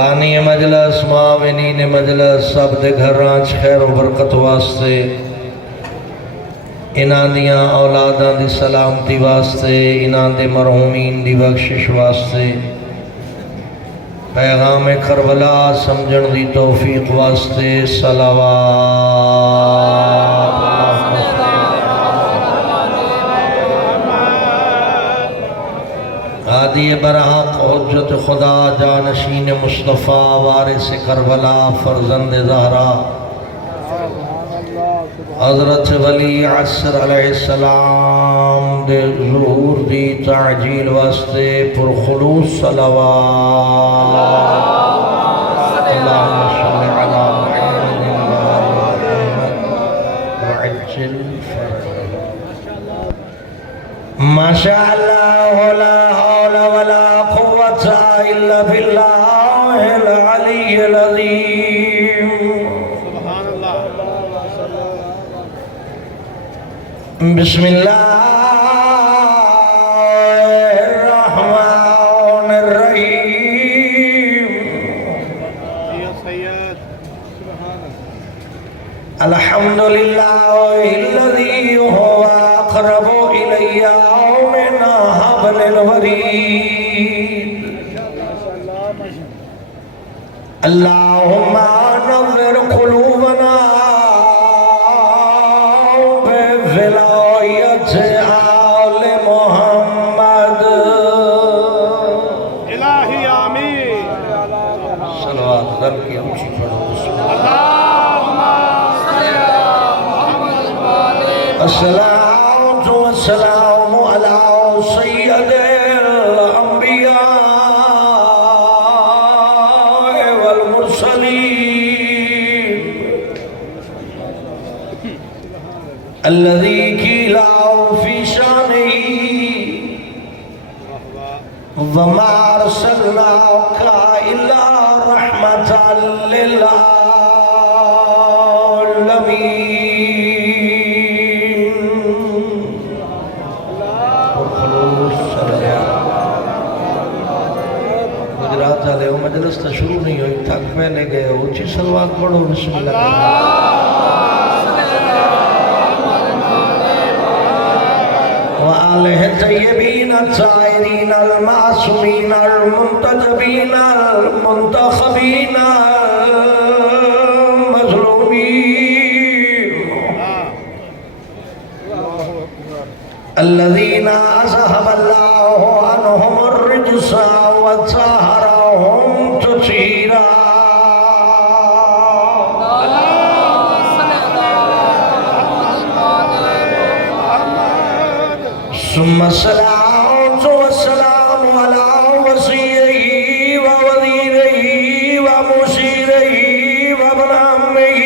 بانی مجلس معاونین مجلس سب دے گھر رانچ خیر و برکت واسطے انہاں دیاں اولاداں دی سلامتی واسطے انہاں دے مرحومین دی بخشش واسطے پیغام کربلا سمجھن دی توفیق واسطے صلوات ہادی برحق حجت خدا جانشین مصطفیٰ وارث کربلا فرزند زہرا حضرت ولی عصر علیہ السلام دے ظہور دی تعجیل واسطے پرخلوص صلوات اللہم صلی علی محمد وعجل فرج ما شاء اللہ لا حول ولا قوة الا باللہ العلی العظیم بسم اللہ الرحمن الرحیم الحمدللہ الذی هو اقرب الی من حبل الورید اللہم نور قلوبنا بولایت آل محمد الہی آمین صلوات در کی اونچی پڑھو الصلاة والسلام على سید الانبیاء والمرسلین الذي قيل في شانه وما أرسلناك إلا رحمة للعالمين گجرات والے مجلس تو شروع نہیں ہوئی تھک پہلے گئے اونچی صلوات پڑھو بسم اللہ وآلہ طیبین الطاہرین المعصومین المنتجبین المنتخبین المظلومین الذین اذهب اللہ عنہم الرجس وطہرہم تطہیرا ثم الصلاة والسلام على وصيه ووزيره ومشيره وابن عمه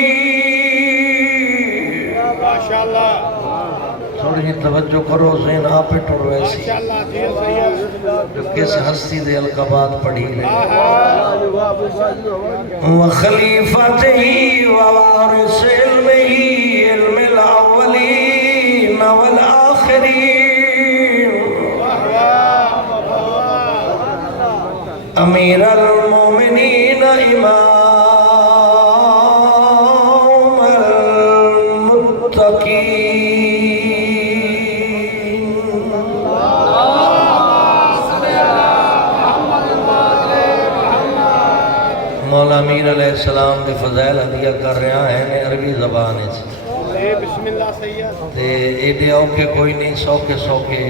ماشاءاللہ تھوڑی توجہ کرو ذہن آپ پہ ٹر ویسی ماشاءاللہ جی سید جو کس ہستی دے القابات پڑھی رہے وخلیفته ووارث علمه علم الاولین والآخرین امیر المومنین امام المتقین مولا امیر علیہ السلام کے فضائل عطیہ کر رہا ہیں عربی زبان ہے بسم اللہ سید تے ایڈے اوکے کوئی نہیں سوکے سوکے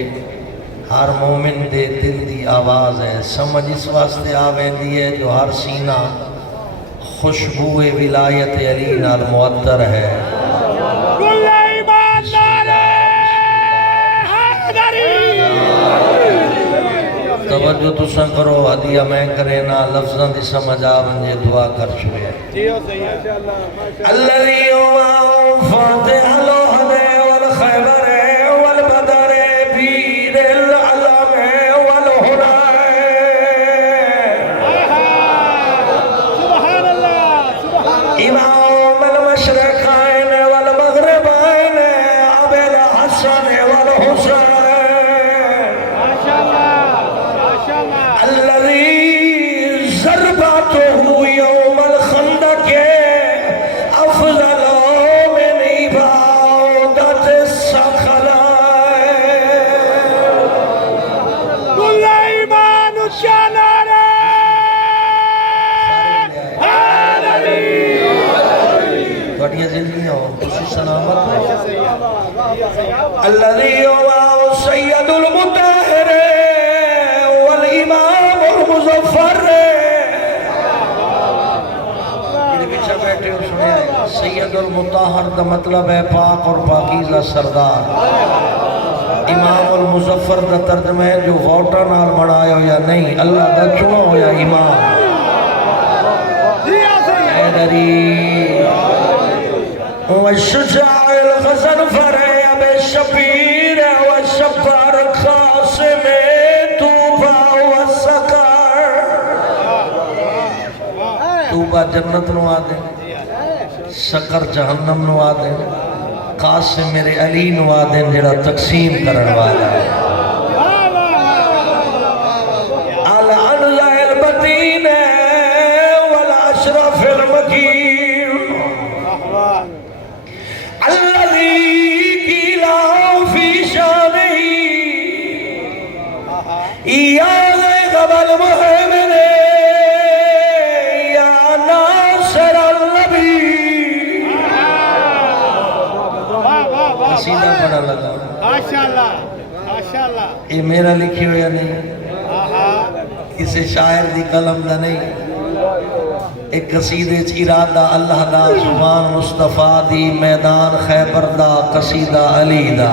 ہر مومن دے دل دی آواز ہے سمجھ اس واسطے آویں دی ہے جو ہر سینہ خوشبو ولایت علی نال معطر ہے کل ایمان نالے حیدری توجہ تو سن کرو عدیہ میں کرے نا لفظاں دی سمجھ آونجے دعا کر چھوئے جیو سید الذي هو فاتح الوحد والخیبر والبدر بیر العلم والہنر سبحان اللہ سبحان اللہ امام المشرقین والمغربین ابی الحسن والحسین ماشاءاللہ ماشاءاللہ الذي ضربته سید المطہر دا مطلب ہے پاک اور پاکیزہ سردار. امام المظفر دا ترجمہ ہے جو ووٹاں نال بنایا یا نہیں اللہ دا چنا ہویا امام. حیدری والشجاع الغضنفر اب شبیر والشبار قاسم توبہ والسکر. توبہ جنت نو آدھے، سکر جہنم نو آدھے، قاسم میرے علی نو آدھے جڑا تقسیم کرن والا ہے. العنزہ البتین والاشرف المکین الذی قیلا فی شانہی ایاغ قبل محمد یا ناصر النبی. قصیدہ پڑھا لگا ماشاءاللہ ماشاءاللہ. یہ میرا لکھی ہویا نہیں، کسی شاعر دی قلم دا نہیں. ایک قصیدے چ ارادہ اللہ دا زبان مصطفیٰ دی میدان خیبر دا قصیدہ علی دا.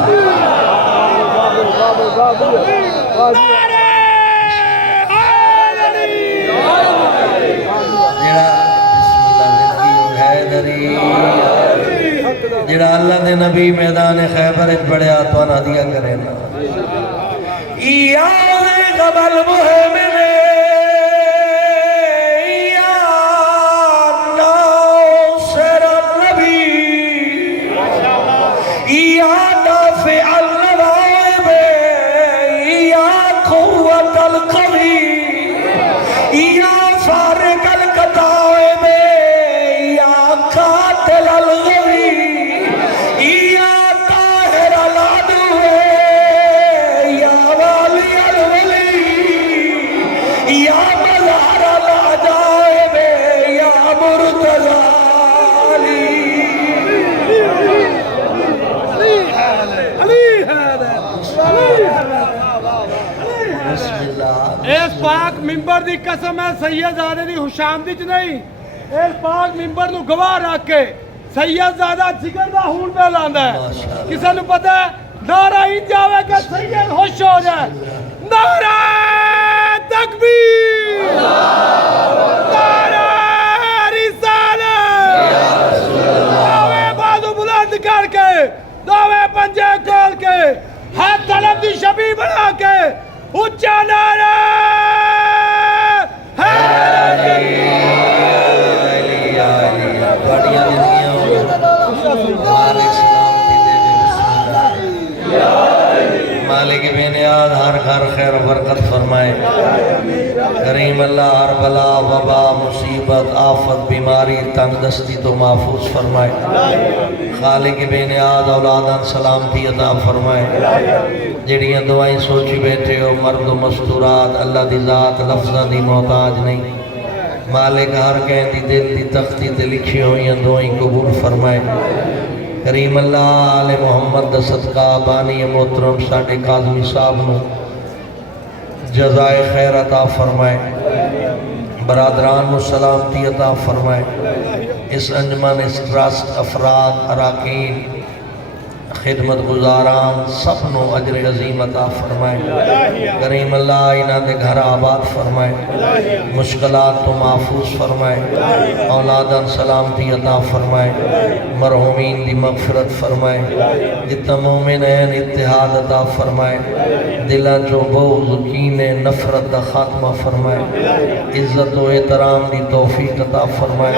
جڑا اللہ دے نبی میدان خیبر اچ بڑھیا تو ہدیہ کرے نا. یا قبل محمد یا ناصر النبی یا دافع النوائب یا قوت القوی یا فارق القطائب یا قاتل الغوی یا طاہر العدو یا والی الولی یا مظہر العجائب یا مرتضی بسم اللہ. اس پاک ممبر دی قسم ہے سید زادے دی خوشامدی چ نہیں. اس پاک ممبر نو گواہ رکھ کے سید زادہ جگر دا خون پہ لاندا ہے. کسے نو پتہ ہے نعرہ ہی جاوے کہ سید خوش ہو جائے. نعرہ تکبیر، نعرہ رسالت. دعوے بازو بلند کر کے، دعوے پنجے کھول کے، ہاتھ طلب دی شبی بنا کے اچھا نعرہ حیدری. بڑیاں زندگیاں مالک سلامتی دے بسم اللہ. مالک بے نیاز ہر گھر خیر و برکت فرمائے. کریم اللہ ہر بلا وبا مصیبت آفت بیماری تنگ دستی تو محفوظ فرمائے. خالق بے نیاز اولاداں سلامتی عطا فرمائے. جڑیاں دعائیں سوچی بیٹھے ہو مرد و مستورات اللہ دی ذات لفظہ دی محتاج نہیں. مالک ہر کہیں دی دل دی تختی تے لکھی ہوئی دعائیں قبول فرمائے. کریم اللہ آل محمد دا صدقہ بانی محترم ساڈے کاظمی صاحب نو جزائے خیر عطا فرمائے. برادران و سلامتی عطا فرمائے. اس انجمن اس ٹرسٹ افراد اراکین خدمت گزاران سب نو اجر عظیم عطا فرمائے. کریم اللہ انہاں دے گھر آباد فرمائے. مشکلات تو محفوظ فرمائے. اولاداں سلامتی عطا فرمائے. مرحومین دی مغفرت فرمائے. جتنا مومن ہیں اتحاد عطا فرمائے. دلان جو بغض کین نفرت دا خاتمہ فرمائے. عزت و احترام دی توفیق عطا فرمائے.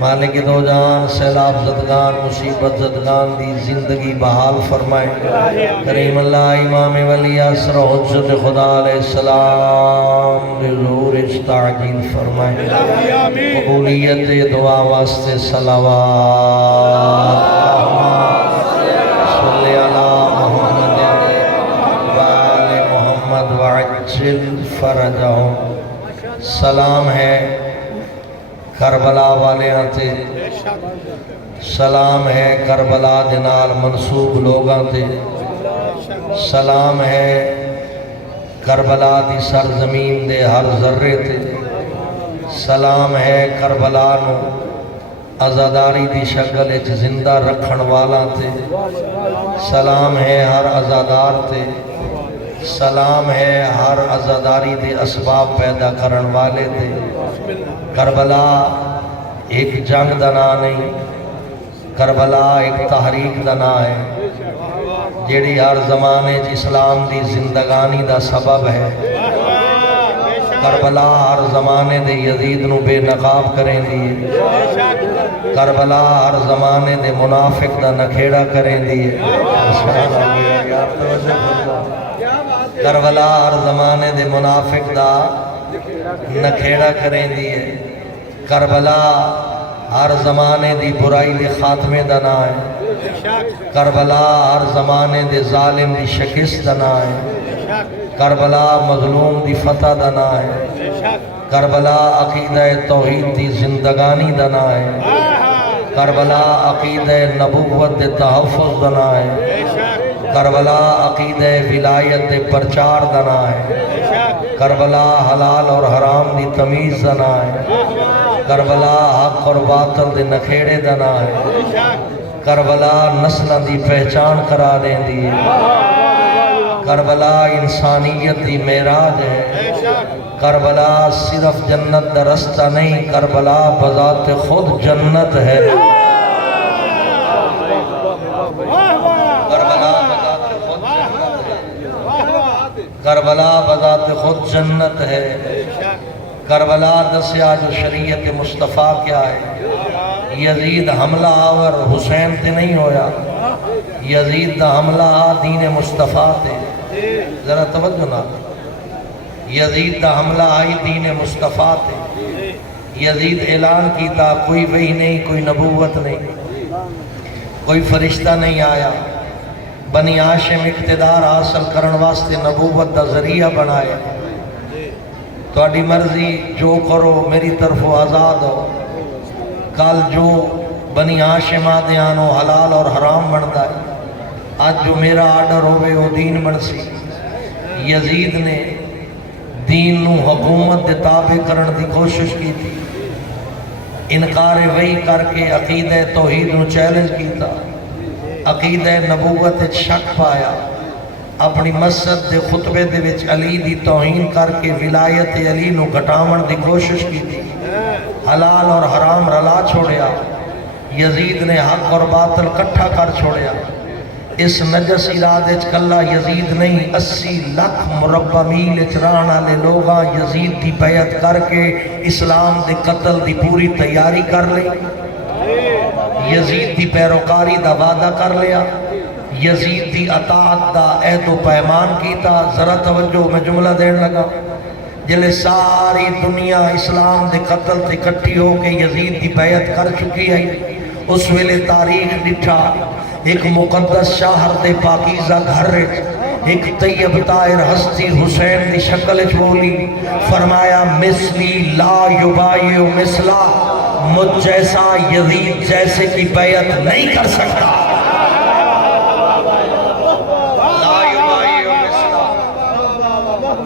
مالک دو جہان سیلاب زدگان مصیبت زدگان دی زندگی بحال فرمائے. کریم اللہ امام ولی اسر حجت خدا علیہ السلام بظہور استعجیل فرمائے. قبولیت دعا واسطے صلوات صلی اللہ محمد وآل محمد وعجل فرجہم. سلام ہے کربلا والے آتے، سلام ہے کربلا دنال منصوب لوگاں تے، سلام ہے کربلا دی سرزمین دے ہر ذرے تے، سلام ہے کربلا نو عزاداری دی شکل اچ زندہ رکھن والا تے سلام ہے ہر عزادار تے سلام ہے ہر عزاداری دے اسباب پیدا کرن والے تے کربلا ایک جنگ دا نام نہیں کربلا ایک تحریک دا نام ہے جیڑی ہر زمانے اسلام دی زندگانی دا سبب ہے کربلا ہر زمانے دے یزید نو بے نقاب کریں دیئے کربلا ہر زمانے دے منافق دا نکھیڑا کریں دیئے کربلا ہر زمانے دے منافق دا نکھیڑا کریں دیئے کربلا ہر زمانے دی برائی دے خاتمے دا نا ہے کربلا ہر زمانے دے ظالم دی شکست دا نا ہے کربلا مظلوم دی فتح دا نا ہے کربلا عقیدہ توحید دی زندگانی دا نا ہے کربلا عقیدہ نبوت دے تحفظ دا نا ہے کربلا عقیدہ ولایت دے پرچار دا نا ہے کربلا حلال اور حرام دی تمیز دا نا ہے کربلا حق اور باطل دے نکھیڑے دا نا ہے کربلا نسلہ دی پہچان کرا دیں دی کربلا انسانیت دی معراج ہے کربلا صرف جنت دا رستہ نہیں کربلا بذات خود جنت ہے کربلا بذات خود جنت ہے کربلا دسیا جو شریعت مصطفیٰ کیا ہے یزید حملہ آور حسین تے نہیں ہویا یزید دا حملہ آ دین مصطفیٰ تے ذرا توجہ نہ یزید دا حملہ آئی دین مصطفیٰ تے یزید اعلان کیتا کوئی وحی نہیں کوئی نبوت نہیں کوئی فرشتہ نہیں آیا بنی ہاشم اقتدار حاصل کرن واسطے نبوت دا ذریعہ بنائے تہاڈی مرضی جو کرو میری طرف آزاد ہو کل جو بنی ہاشم آدیانو حلال اور حرام بندا ہے آج جو میرا آرڈر ہوئے وہ دین بنسی یزید نے دین نو حکومت دے تابع کرن دی کوشش کی تھی انکار وحی کر کے عقیدہ توحید نو چیلنج کیتا عقیدہ نبوت شک پایا اپنی مسجد دے خطبے دے وچ علی دی توہین کر کے ولایت علی نو گھٹاون دی کوشش کی تھی حلال اور حرام رلا چھوڑیا یزید نے حق اور باطل کٹھا کر چھوڑیا اس نجس ارادے کلا یزید نہیں 80 لاکھ مربع میل چرانا لے لوگاں یزید دی بیعت کر کے اسلام دے قتل دی پوری تیاری کر لی یزید دی پیروکاری دا وعدہ کر لیا یزید دی اطاعت دا عہد و پیمان کیتا ذرا توجہ میں جملہ دین لگا جلے ساری دنیا اسلام دے قتل تے کٹھی ہو کے یزید دی بیعت کر چکی ہے اس ویلے تاریخ ڈٹھا ایک مقدس شہر دے پاکیزہ گھر ایک طیب طاہر ہستی حسین دی شکل بولی فرمایا مثلی لا یبایع مثلا مجھ جیسا یزید جیسے کی بیعت نہیں کر سکتا لا یبایع مثلا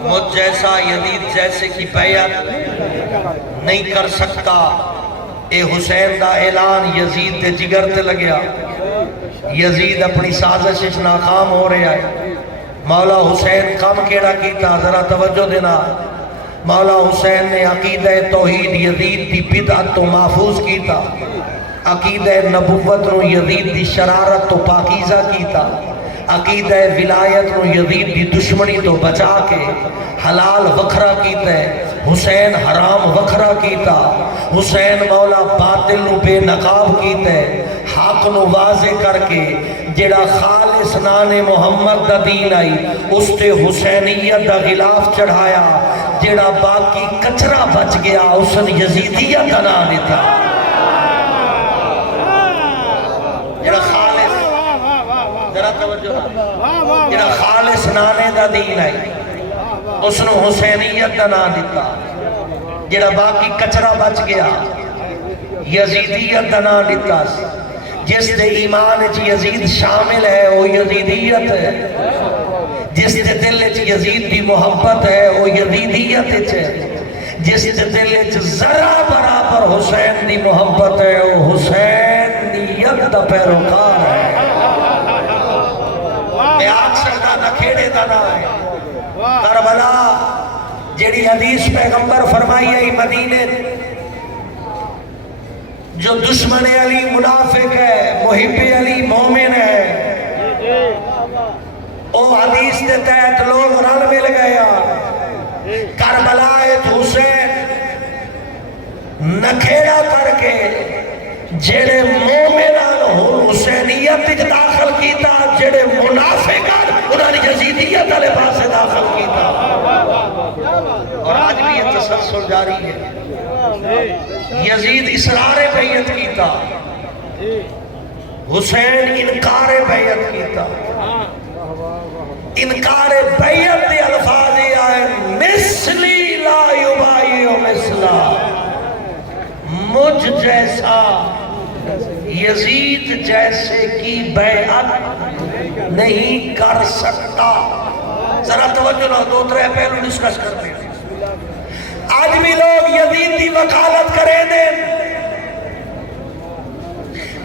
مجھ جیسا یزید جیسے کی بیعت نہیں کر سکتا اے حسین دا اعلان یزید دے جگر تے لگیا یزید اپنی سازش ناکام ہو رہا ہے مولا حسین کم کیڑا کیتا ذرا توجہ دینا مولا حسین نے عقیدہ توحید یزید دی بدعت تو محفوظ کیتا عقیدہ نبوت نو یزید دی شرارت تو پاکیزہ کیتا عقیدہ ولایت نو یزید دی دشمنی تو بچا کے حلال وکھرا کیتا ہے حسین حرام وکھرا کیتا حسین مولا باطل نو بے نقاب کیتا ہے حق نو واضح کر کے جڑا خالص نان محمد دا دین آئی اس تے حسینیت دا غلاف چڑھایا جڑا باقی کچرا بچ گیا اس نے یزیدیت دا نام دیتا جڑا خالص ذرا توجہ جڑا خالص نانے دا دین آئی اس نے حسینیت دا نام دیتا جڑا باقی کچرا بچ گیا یزیدیت دا نام دیتا جس دے ایمان چ یزید شامل ہے وہ یزیدیت ہے جس دے دل چ یزید دی محبت ہے وہ یزیدیت ہے جس دے دل وچ ذرا برابر حسین دی محبت ہے وہ حسین دی یک دا پیروکار ہے میں آگ سکتا نہ کھیڑے دا نہ ہے کربلا جیڑی حدیث پیغمبر فرمائی ہے مدینے جو دشمن علی منافق ہے محب علی مومن ہے او حدیث دے تحت لوگ رن مل گیا کربلا حسین نکھیڑا کر کے جڑے مومنان ہو حسینیت داخل کیتا جڑے منافقان انہوں نے یزیدیت والے پاسے داخل کیتا اور آج بھی یہ تسلسل جاری ہے یزید اسرار بیعت کیتا حسین انکار بیعت کیتا انکار بیعت دے الفاظ آئے مثلی لا یبایع مثلا مجھ جیسا یزید جیسے کی بیعت نہیں کر سکتا ذرا توجہ نہ دو ترے پہلو ڈسکس کرتے ہیں آج بھی لوگ یزید دی وکالت کریں دے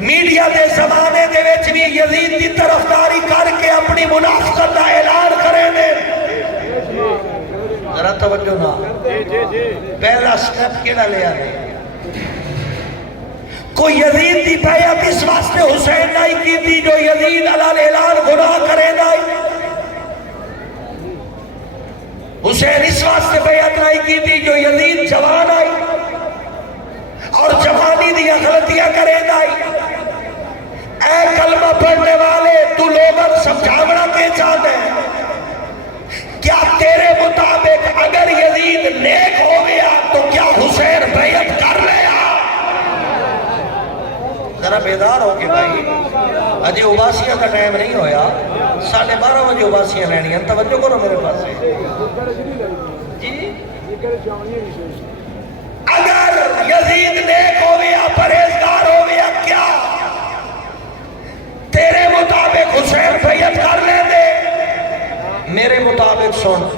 میڈیا دے زمانے دے وچ بھی یزید دی طرفداری کر کے اپنی منافقت دا اعلان کریں دے ذرا توجہ نہ پہلا سٹیپ کیڑا لے آنے کوئی یزید دی بیعت اس واسطے حسین نہیں کی تھی جو یزید علیہ اعلان گناہ کرے نہیں حسین اس واسطے بیعت نہیں کی تھی جو یزید جوان آئی اور جوانی دیا غلطیاں کرے نہیں اے کلمہ پڑھنے والے تو لوگوں سمجھاونا کے چاہتے ہیں کیا تیرے مطابق اگر یزید نیک ہو گیا تو کیا حسین بیعت کر لیا ذرا بیدار ہو کے بھائی اجے اباسیاں کا ٹائم نہیں ہویا 12:30 بجے اباسیاں لینی ہیں توجہ کرو میرے پاس جی اگر یزید نیک ہو گیا پرہیزگار ہو گیا کیا تیرے مطابق حسین بیعت کر لیں دے میرے مطابق سن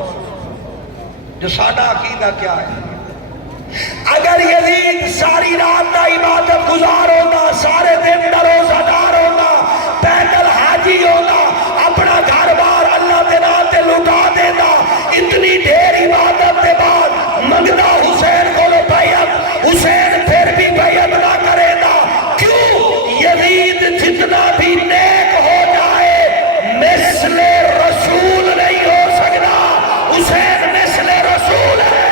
جو ساڈا عقیدہ کیا ہے اگر یزید ساری رات دا عبادت گزار ہونا سارے دن دا روزہ دار ہونا پیدل حاجی ہونا اپنا گھر بار اللہ دے نام تے لٹا دینا اتنی دیر عبادت دے بعد منگدا حسین کو لو بیعت حسین پھر بھی بیعت نہ کرے گا کیوں یزید جتنا بھی نیک ہو جائے مثل رسول نہیں ہو سکتا حسین مثل رسول ہے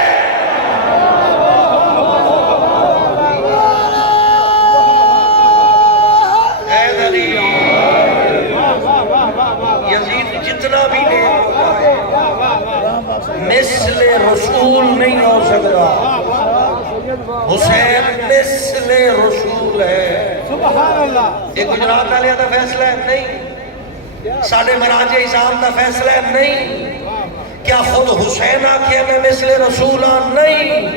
یزید جتنا بھی نیک ہو جائے مثل رسول نہیں ہو سکتا حسین مثل رسول ہے سبحان اللہ ایک گجرات والے کا فیصلہ ہے نہیں ساڑھے مراجع اسلام کا فیصلہ ہے نہیں کیا خود حسین آکھے میں مثل رسول نہیں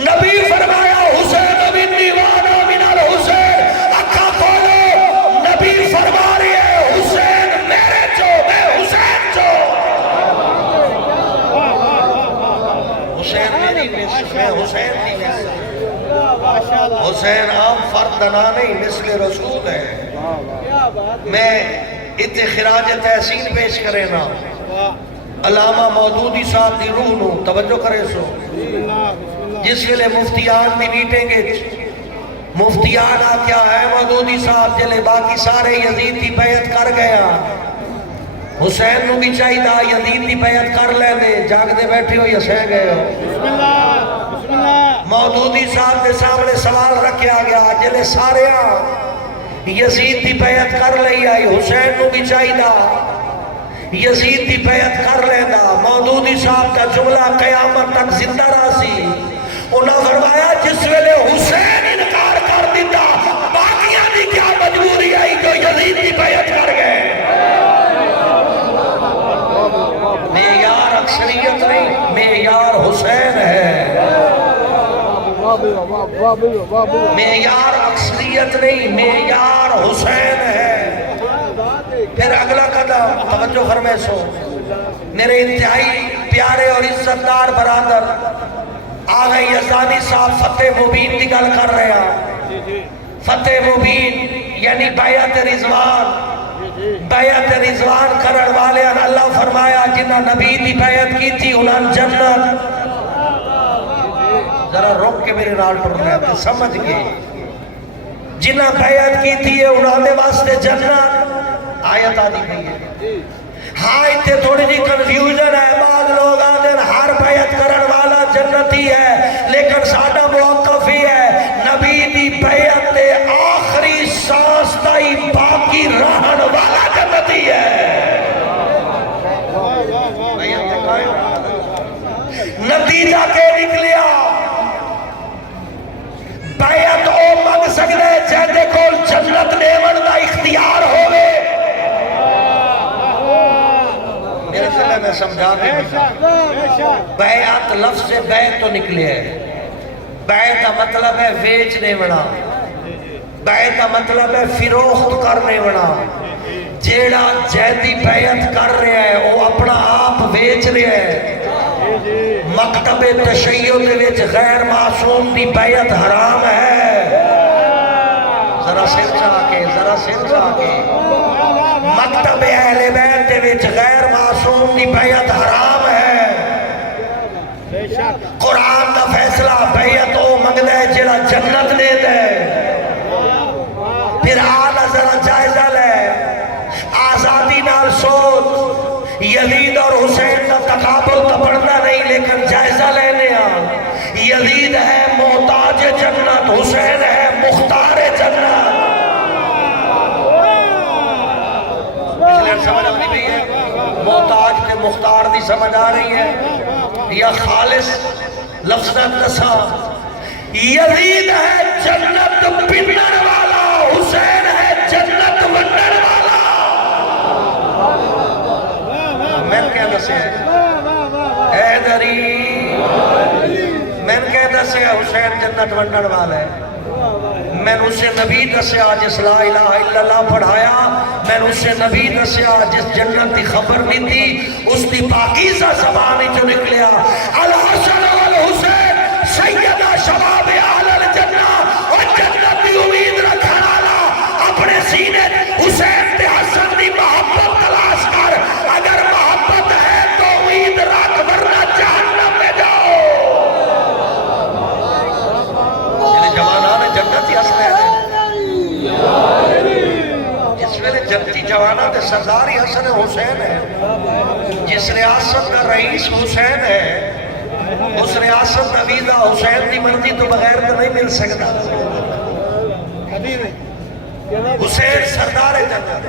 نبی فرمایا حسین بن دیوانہ من الحسین اکھا کھولو نبی فرما رہے ہیں حسین میرے جو میں حسین جو حسین میری مثل میں حسین کی مثل حسین عام فرد دنا نہیں مثل رسول ہے میں اتنے خراج تحسین پیش کرے نا علامہ مودودی صاحب دی روح نو توجہ کرے سو جس ویلے مفتیان دی میٹنگ مفتیان آکیا ہے مودودی صاحب جلے باقی سارے یزید دی بیعت کر گیا حسین نو بھی چاہی دا یزید دی بیعت کر لے دے جاگ دے بیٹھے ہو یا سہ گئے ہو مودودی صاحب دے سامنے سوال رکھیا گیا جلے سارے یزید دی بیعت کر لئی آئی حسین نو بھی چاہی دا یزید دی بیعت کر لینا مودودی صاحب کا جملہ قیامت تک زندہ راسی انہاں فرمایا جس ویلے حسین انکار کر دیتا باقیاں دی کیا مجبوری آئی جو یزید دی بیعت کر گئے معیار اکثریت نہیں معیار حسین ہے معیار اکثریت نہیں معیار حسین ہے پھر اگلا قدم توجہ فرمائے سو میرے انتہائی پیارے اور عزتدار برادر آ گئے یزدانی صاحب فتح مبین کی گل کر رہے ہیں. فتح مبین یعنی بیعت رضوان. بیعت رضوان کرن والے اللہ فرمایا جنہ نبی دی بیعت کی تھی انہاں جنت. ذرا روک کے میرے نال ٹرنا ہے تو سمجھ گئے. جنہ بیعت کی تھی انہاں دے واسطے جنت. آیت آدھی گئی ہے. ہاں اتنے تھوڑی جی کنفیوژن ہے. بعض لوگ آدھے ہر بیعت کرن والا جنتی ہے لیکن ساڈا موقف ہی ہے نبی دی بیعت دے آخری سانس تائی باقی رہن والا جنتی ہے. نتیجہ کے نکلیا بیعت او منگ سکتے جہدے کول جنت دیون دا اختیار ہوئے. میرے سے میں سمجھا دیں بیعت لفظ سے بیعت تو نکلے ہے. بیعت کا مطلب ہے ویچنے وڑا. بیعت کا مطلب ہے فروخت کرنے وڑا. جیڑا جہدی بیعت کر رہا ہے وہ اپنا آپ ویچ رہا ہے. مکتب تشیع دے وچ غیر معصوم دی بیعت حرام ہے. ذرا سر چاہ کے ذرا سر چاہ کے. مکتب اہل بیت دے وچ غیر معصوم دی بیعت حرام ہے. قرآن دا فیصلہ بیعت او منگدا ہے جڑا جنت دے دے. پھر آنا ذرا جائزہ لے. آزادی نال سوچ. یزید اور حسین کا تقابل تو پڑھنا نہیں لیکن جائزہ لینے یزید ہے محتاج جنت, حسین ہے مختار جنت. سمجھ آ رہی ہے؟ محتاج کے مختار دی سمجھ آ رہی ہے یا خالص لفظ دسا. یزید ہے جنت بننے والا, حسین ہے جنت ونڈن والا. میں کہہ دسے حیدری, میں کہہ دسے حسین جنت ونڈن والا ہے. میں اسے نبی دسیا جس لا الہ الا اللہ پڑھایا. میں اسے نبی دسیا جس جنت کی خبر نہیں تھی اس کی پاکیزہ زبان جو نکلیا. الحسن والحسین سیدہ شباب اہل الجنہ, اور جنت کی امید رکھنے والا اپنے سینے حسین تے حسن دی محبت تلاش کر. اگر محبت ہے تو امید رکھ ورنہ جہنم میں جاؤ. یعنی جوانان جنت ہی حسن ہے. جس ویلے جنتی جوانان تے سردار ہی حسن حسین ہے. جس ریاست کا رئیس حسین ہے اس ریاست کا ویزا حسین کی مرضی تو بغیر تو نہیں مل سکتا. حسین سردار جنت,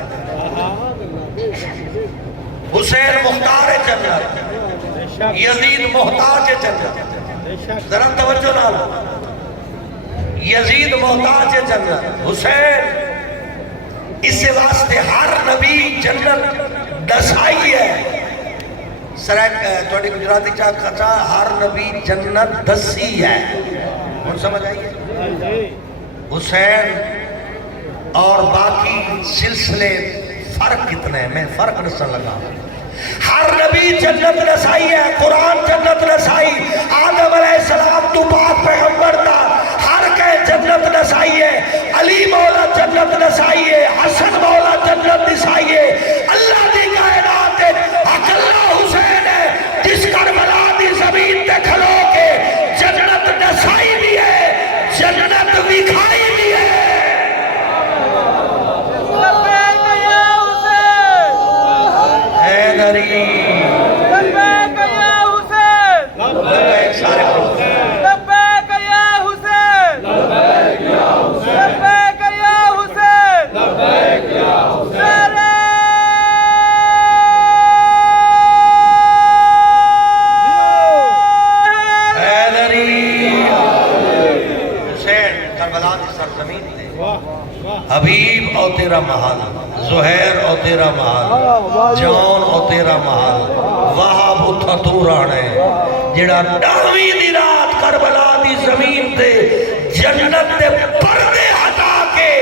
حسین مختار جنت, یزید محتاج جنت. ذرا توجہ نہ لو. یزید محتاج جنت, حسین اس واسطے ہر نبی جنت دسائی ہے. تھوڑی گجراتی چاہ کھچا ہر نبی جنت دسی ہے. اور سمجھ آئیے حسین اور باقی سلسلے فرق کتنے میں فرق نسل لگا. ہر نبی جنت نسائی ہے. قرآن جنت نسائی. آدم علیہ السلام تو پاک پیغمبر تھا ہر کے جنت نسائی ہے. علی مولا جنت نسائی ہے. حسن مولا جنت نسائی ہے. اللہ دی کائنات ہے حق اللہ حسین ہے جس کربلا دی زمین تے کھلو کے جنت نسائی بھی ہے جنت دکھائی بھی ہے. حیدری حبیب او تیرا محل, زہیر او تیرا محل, جون او تیرا محل. وہاں بھوتھا تو رانے جڑا ڈاوی دی رات کربلا دی زمین تے جنت دے پردے ہٹا کے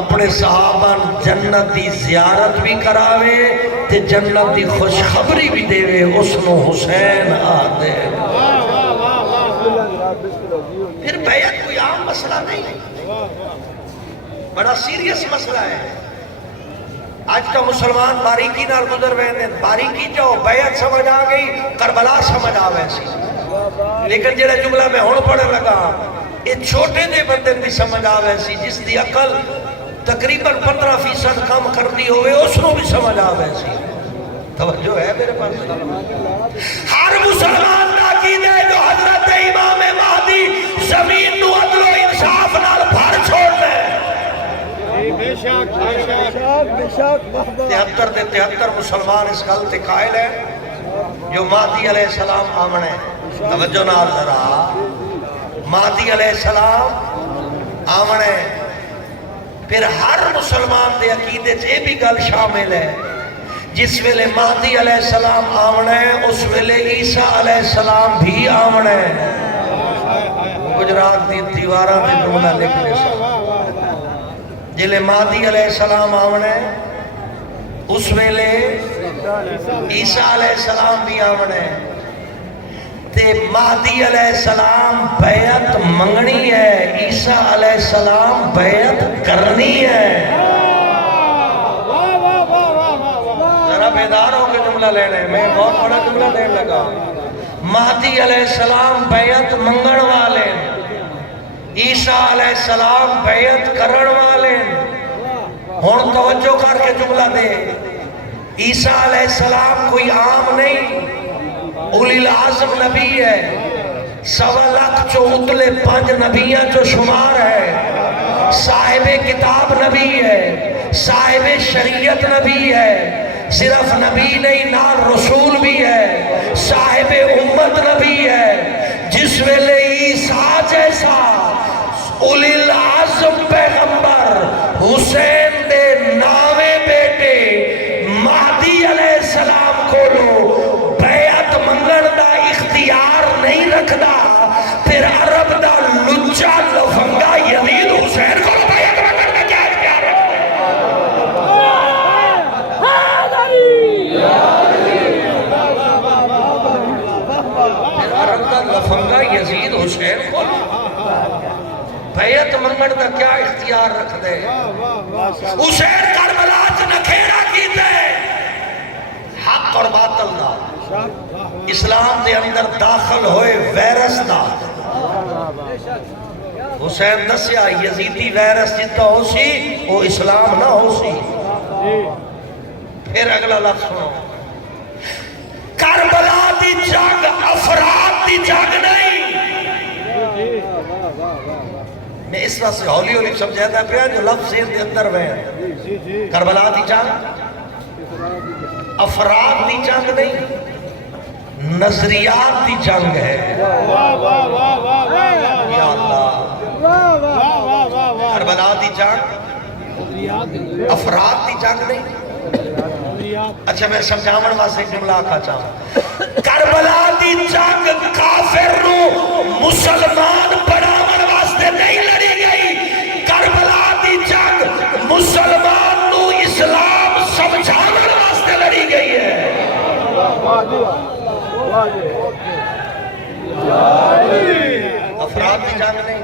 اپنے صحابہ جنت دی زیارت بھی کراوے تے جنت دی خوشخبری بھی دے وے. اس نو حسین آدھے پھر بیعت کوئی عام مسئلہ نہیں ہے، بڑا سیریس مسئلہ ہے۔ آج کا مسلمان باریکی نال گزر رہے ہیں، باریکی جو بیعت سمجھ آ گئی، کربلا سمجھ آ ویسی، لیکن جڑا جملہ میں ہون پڑھے لگا یہ چھوٹے دے بندے بھی سمجھ آ ویسی، جس دی عقل تقریباً 15% کم کرتی ہوئے اس کو بھی سمجھ آ ویسی۔ توجہ ہے میرے پاس؟ ہر مسلمان تاکید ہے جو حضرت امام مہدی زمین نو عدل و انصاف نال بھر چھوڑ دے۔ 73 مسلمان اس غلط قائل ہے جو مہدی علیہ السلام آمنے، توجہ نال ذرا، مہدی علیہ السلام آمنے۔ پھر ہر مسلمان دے عقیدے سے بھی گل شامل ہے جس ویلے مہدی علیہ السلام آمنے اس ویلے عیسیٰ علیہ السلام بھی آمنے۔ گجرات دی دیواراں میں جملہ لکھنے سے جلے مہدی علیہ السلام آمنے اس ویلے عیسیٰ علیہ السلام بھی آمنے، تے مہدی علیہ السلام بیعت منگنی ہے، عیسیٰ علیہ السلام بیعت کرنی ہے۔ ذرا بیدار ہو کے جملہ لینے، میں بہت بڑا جملہ دین لگا۔ مہدی علیہ السلام بیعت منگن والے، عیسیٰ علیہ السلام بیعت کرن والے۔ ہون توجہ کر کے جملہ دے، عیسیٰ علیہ السلام کوئی عام نہیں، اولی العظم نبی ہے، 1.25 لاکھ جو اتلے 5 نبیاں جو شمار ہے، صاحب کتاب نبی ہے، صاحب شریعت نبی ہے، صرف نبی نہیں نال رسول بھی ہے، صاحب امت نبی ہے۔ جس ویلے عیسیٰ جیسا اولی العظم پیغمبر حسین دے ناوے بیٹے مہدی علیہ السلام کو لو بیعت منگن دا اختیار نہیں رکھدا، پھر عرب دا لچا لفنگا یزید حسین کو بیعت منگن دا کیا اختیار رکھدا؟ پھر عرب دا لفنگا یزید حسین کو بیعت منگن دا کیا اختیار رکھ دے؟ حسین کربلا چ نکھیڑا کیتے حق اور باطل دا، اسلام دے اندر داخل ہوئے ویرس دا۔ حسین دسیا یزیدی ویرس جتا ہو سی وہ اسلام نہ ہو سی۔ پھر اگلا لفظ سنو، کربلا دی جنگ افراد دی جنگ نہیں۔ میں اس وقت سے ہولی ہولی سمجھاتا پیا جو لفظ دے اندر میں کربلا دی جنگ افراد دی جنگ نہیں، نظریات دی جنگ ہے۔ یا اللہ، کربلا دی جنگ افراد دی جنگ نہیں۔ اچھا میں سمجھاون واسطے جملہ آکھا چاہوں، کربلا دی جنگ کافر نو مسلمان بناون واسطے نہیں لڑی گئی، کربلا دی جنگ مسلمان نو اسلام سمجھاون واسطے لڑی گئی ہے۔ افراد دی جنگ نہیں،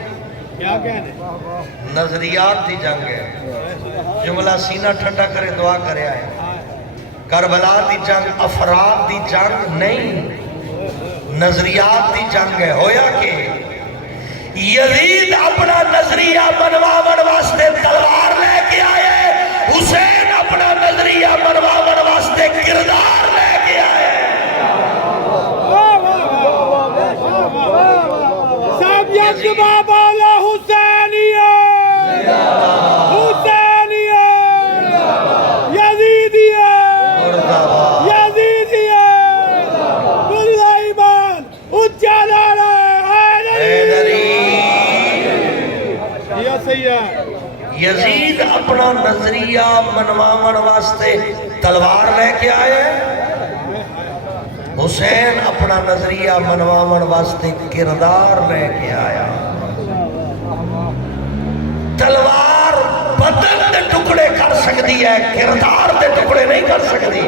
نظریات دی جنگ ہے۔ جملہ سینہ ٹھنڈا کرے دعا کرے آئے، کربلا دی جنگ افراد دی جنگ نہیں، نظریات دی جنگ ہے۔ ہویا کہ یزید اپنا نظریہ منواون واسطے تلوار لے کے آئے، حسین اپنا نظریہ منواون واسطے کردار لے کے آئے۔ سب یکبا بالا حسینیہ، حسینیہ، یزیدیہ، یزیدیہ، کل ایمان، اجالارہ، حیدری۔ یا سیدہ یزید اپنا نظریہ منواون واسطے تلوار لے کے آئے، حسین اپنا نظریہ منواون واسطے کردار لے کے آیا۔ تلوار بدن دے ٹکڑے کر سکتی ہے، کردار دے ٹکڑے نہیں کر سکتی۔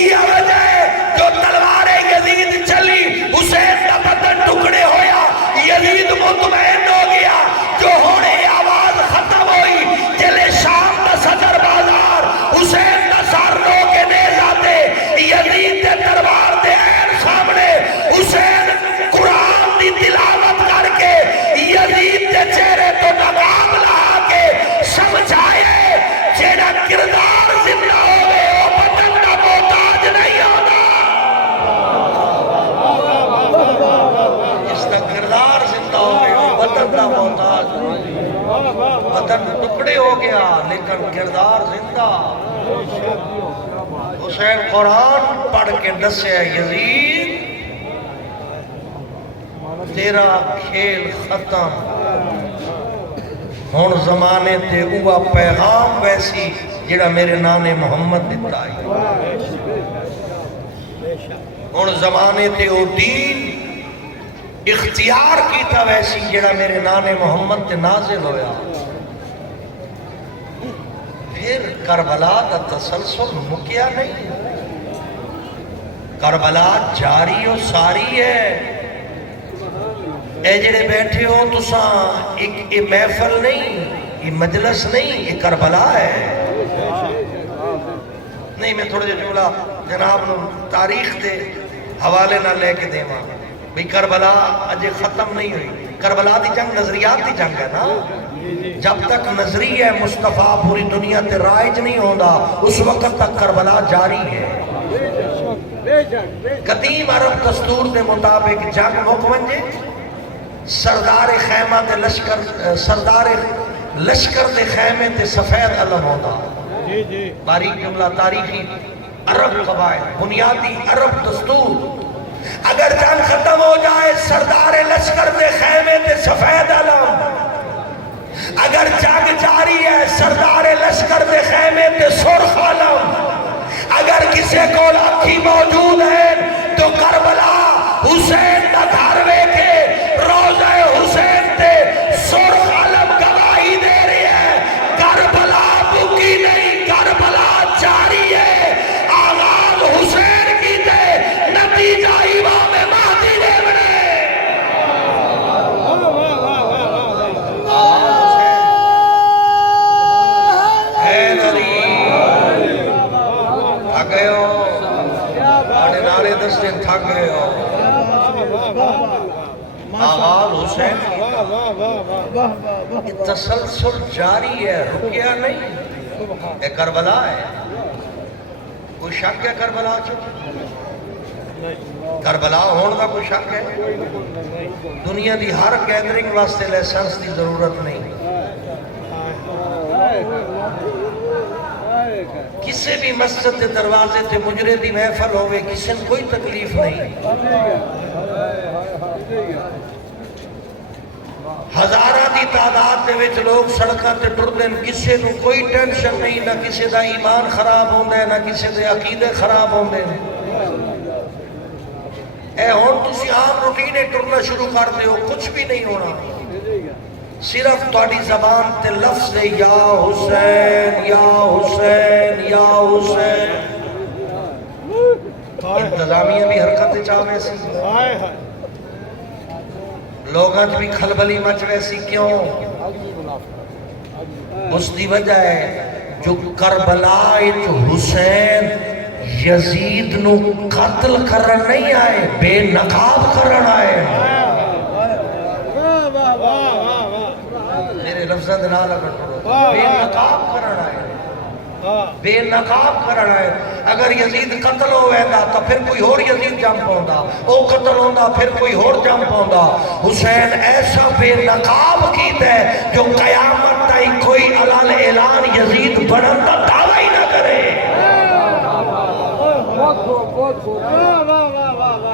یہ وجہ ہے جو تلوار یزید چلی حسین کا بدن ٹکڑے ہو گیا لیکن کردار زندہ. حسین قرآن پڑھ کے دسیا یزید تیرا کھیل ختم. ہن زمانے تے ہوا پیغام ویسی جڑا میرے نانے محمد دیتا ہے. ہن زمانے تے او دین اختیار کیتا ویسی جڑا میرے نانے محمد تے نازل ہویا. پھر کربلا دا تسلسل مکیا نہیں. کربلا جاری و ساری ہے. اے جڑے بیٹھے ہو تساں ایک محفل نہیں، یہ مجلس نہیں، یہ کربلا ہے. نہیں میں تھوڑے جملہ جناب تاریخ دے حوالے نہ لے کے دے ماں بھئی کربلا اجے ختم نہیں ہوئی. کربلا دی جنگ نظریات دی جنگ ہے نا. جب تک نظریہ مصطفیٰ پوری دنیا تے رائج نہیں ہوندہ اس وقت تک کربلا جاری ہے. قدیم عرب دستور دے مطابق جنگ مکمنجے سردار خیمہ دے لشکر سردار لشکر دے خیمے تے سفید علم ہوتا. باریک جملہ تاریخی عرب قواعد بنیادی عرب دستور. اگر جنگ ختم ہو جائے سردار لشکر دے خیمے تے سفید علم. اگر جنگ جاری ہے سردار لشکر دے خیمے تے سرخ علم. اگر کسی کو اکھی موجود ہے تو کربلا حسین نہ دھاروے کے روزہ حسین تے سرخ علم گواہی دے رہی ہے. کربلا بکی نہیں، کربلا جاری ہے. آغاز حسین کی تے نتیجہ امام مہدی دے بڑے. حین علی تھک گئے ہو، بڑے نعرے دستے تھک گئے ہو. آغاز حسین کی تسلسل جاری ہے، رکیا نہیں. یہ کربلا ہے. کوئی شک ہے کربلا چاہتا؟ کربلا ہون کا کوئی شک ہے؟ دنیا دی ہر گیدرنگ واسطے لائسنس دی ضرورت نہیں. کسی بھی مسجد دے دروازے تے مجرے دی محفل ہوئے کسی نے کوئی تکلیف نہیں. ہزارہ دی تعداد دے وچ لوگ سڑکاں تے ٹردے کسی نو کوئی ٹینشن نہیں. نہ کسی دا ایمان خراب ہوندہ ہے نہ کسی دے عقیدے خراب ہوندے. اے ہون تسی عام روٹینے ٹرنا شروع کر دے ہو کچھ بھی نہیں ہونا. صرف تواڈی زبان تے لفظ دے یا حسین یا حسین یا حسین. انتظامیہ بھی حرکت چاہوے سی، لوگاں بھی کھلبلی مچ ویسی. کیوں؟ اس دی وجہ ہے جو کربلا حسین یزید نو قتل کرن نہیں آئے، بے نقاب کرن آئے. میرے لفظاں دے نال بے نقاب کرن آئے، بے نقاب کرن آئے. اگر یزید قتل ہوئے گا تو پھر کوئی اور یزید جم پاؤندا، او قتل ہوندا پھر کوئی اور جم پاؤندا. حسین ایسا بے نقاب کیتا ہے جو قیامت تائیں کوئی علن اعلان یزید بنن دا دعویٰ ہی نہ کرے.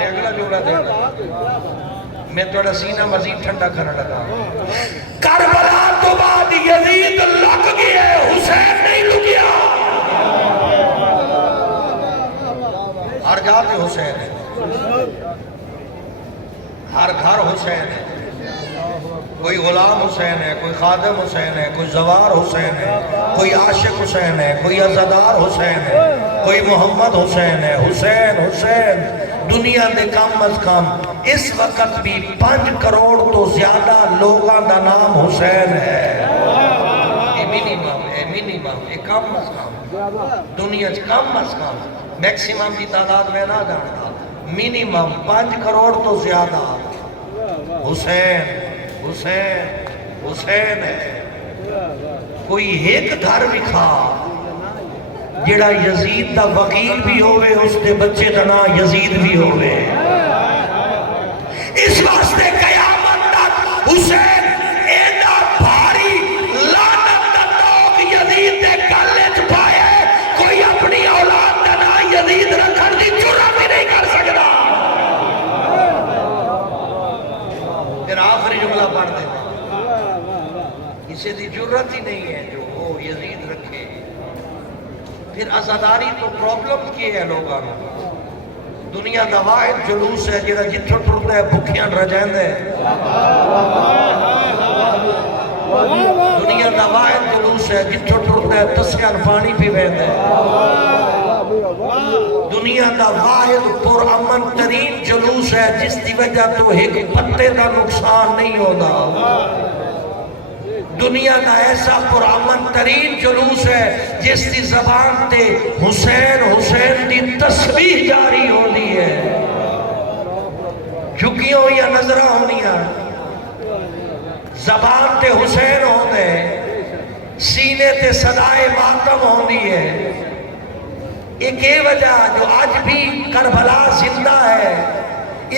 اگلا جملہ دیکھنا میں تھوڑا سینہ مزید ٹھنڈا کرنے لگا. کربلا تو بعد یزید لگ گیا، حسین نہیں لگیا. ہر جاتے حسین ہے، ہر گھر حسین ہے. کوئی غلام حسین ہے، کوئی خادم حسین ہے، کوئی زوار حسین ہے، کوئی عاشق حسین ہے، کوئی عزادار حسین ہے، کوئی محمد حسین ہے. حسین حسین دنیا دے کم از کم اس وقت بھی 5 کروڑ تو زیادہ لوگاں دا نام حسین ہے. یہ منیمم ہے، منیمم یہ کم از کم دنیا کم از کم میکسیمم دی تعداد میں نہ جانتا. منیمم 5 کروڑ تو زیادہ حسین حسین حسین ہے. کوئی ایک گھر وکھا جڑا یزید دا وکیل بھی ہوئے اس دے بچے دا نام یزید بھی ہوئے. اس واسطے قیامت تک حسین ایڈا بھاری لعنت دا توق کسی دی جرت ہی نہیں ہے جو وہ یزید رکھے. پھر عزاداری تو پرابلم کی ہے لوگاں دنیا دا واحد جلوس ہے جہاں جتھوں ٹرتا ہے بھکیاں رجائندہ ہے. دنیا دا واحد جلوس ہے جتھوں ٹرتا ہے تسکن پانی پی ویندا ہے. دنیا دا واحد پر امن ترین جلوس ہے جس دی وجہ تو ایک پتے دا نقصان نہیں ہوتا. دنیا دا ایسا پر امن ترین جلوس ہے جس دی زبان تے حسین حسین دی تسبیح جاری ہونی ہے. جھکیوں یا نظرہ ہونیاں زبان تے حسین ہوندے سینے تے صدائے ماتم ہوندی ہے. ایک یہ وجہ جو آج بھی کربلا زندہ ہے.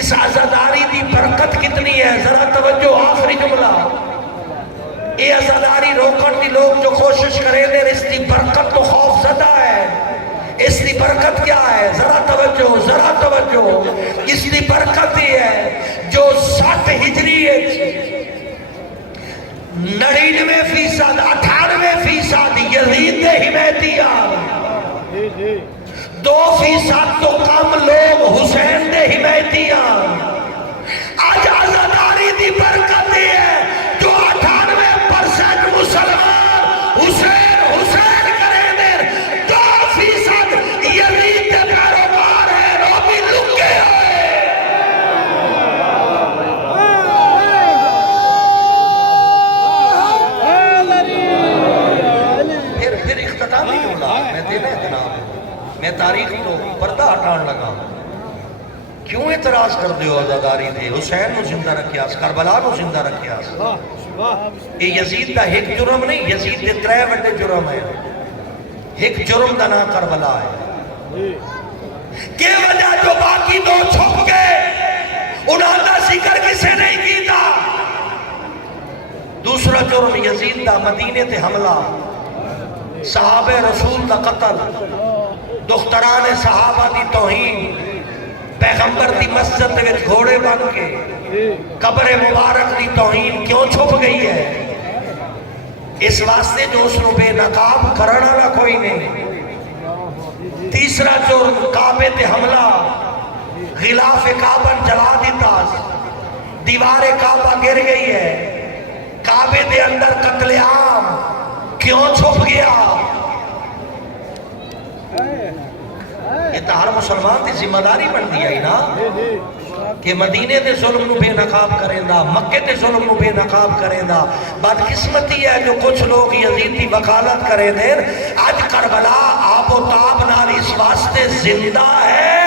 اس عزاداری دی برکت کتنی ہے ذرا توجہ. آخری جملہ یہ عزاداری روکن دی لوگ جو کوشش کریں دے اس دی برکت تو خوف زدہ ہے. اس دی برکت کیا ہے ذرا توجہ ذرا توجہ. اس دی برکت یہ ہے جو 60 ہجری 99% 98% یزید دے حمایتیاں 2% تو کم لوگ حسین دے حمایتیاں. آج عزاداری دی برکت یہ ہے جو 98% مسلمان حسین حسین کریں دے 2% یزید دے پیروکار ہیں وہ بھی لکے ہوئے. پھر اختتامی جملہ میں دینا ہے جناب. میں تاریخ تو پردہ ہٹان لگا. کیوں اعتراض کر دیو عزاداری دے؟ حسین نو زندہ رکھیا کربلا نو زندہ رکھیا. یہ یزید دا ایک جرم نہیں یزید دے 3 وڈے جرم ہے. ایک جرم دا نام کربلا ہے کہ وجہ جو باقی 2 چھپ گئے انہاں دا ذکر کسے نہیں کیتا. دوسرا جرم یزید دا مدینے تے حملہ صحابہ رسول دا قتل دختران صحابہ دی توہین پیغمبر دی مسجد دے وچ گھوڑے بن کے قبر مبارک دی توہین کیوں چھپ گئی ہے؟ اس واسطے جو اس نو بے نقاب کرنا نہ کوئی نہیں. تیسرا جرم کعبے تے حملہ غلاف کعبہ جلا دیتا. دیوار کعبہ گر گئی ہے. کعبے دے اندر قتل عام کیوں چھپ گیا؟ یہ تو ہر مسلمان کی ذمہ داری بن دیا ہی نا کہ مدینے دے ظلم نو بے نقاب کریں دا مکے دے ظلم نو بے نقاب کریں دا. بدقسمتی ہے جو کچھ لوگ یزید دی وکالت کریں دیں. آج کربلا آب و تاب نال اس واسطے زندہ ہے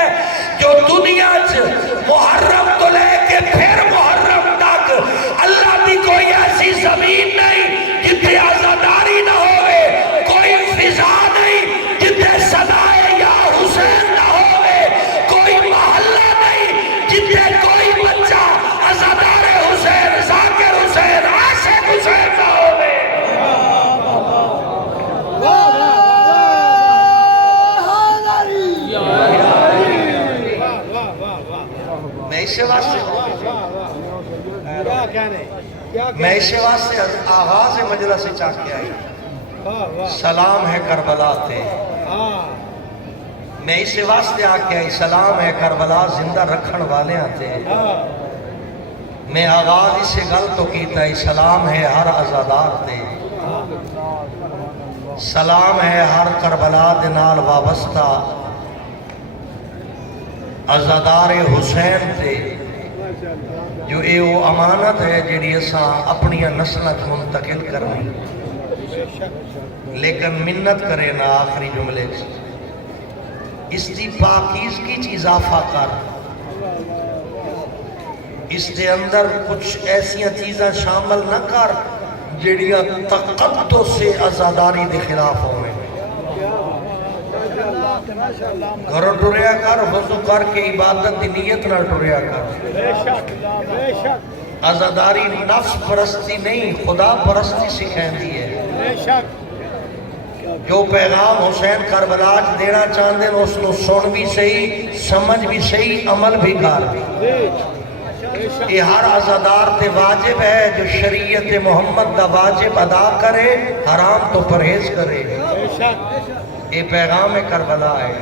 جو دنیا محرم تو لے کے پھر محرم تک اللہ دی کوئی ایسی زمین نہیں جتنے عزاداری نہ ہوئے. کوئی فضا نہیں جتنے صدائے یا حسین نہ ہوئے. کوئی محلہ نہیں جتنے کوئی بچہ عزادار حسین ذاکر حسین عاشق حسین نہ ہوئے. میں اسے واسطے آغاز مجلس سے چاہ کے آئی. سلام ہے کربلا تے. میں اسے واسطے آ کے آئی سلام ہے کربلا زندہ رکھن والے آتے. میں آغاز اسے گل تو کیتا ہے سلام ہے ہر عزادار تے. سلام ہے ہر کربلا دے نال وابستہ عزادار حسین تے جو اے وہ امانت ہے جیڑی اساں اپنی نسلت منتقل کرنی. لیکن منت کرے نا آخری جملے اس دی پاکیزگی چ اضافہ کر. اس دے اندر کچھ ایسیاں چیزاں شامل نہ کر جیڑیاں تقدس سے عزاداری دے خلاف ہوئے. گھروں ٹریا کر وضو کر کے عبادت دی نیت نہ ٹریا کر. عزاداری نفس پرستی نہیں خدا پرستی سکھائیں دی ہے. جو پیغام حسین کربلا دینا چاہتے ہیں اس کو سن بھی صحیح سمجھ بھی صحیح عمل بھی کر بھی. یہ ہر عزادار تے واجب ہے جو شریعت محمد دا واجب ادا کرے، حرام تو پرہیز کرے۔ یہ پیغام کربلا ہے۔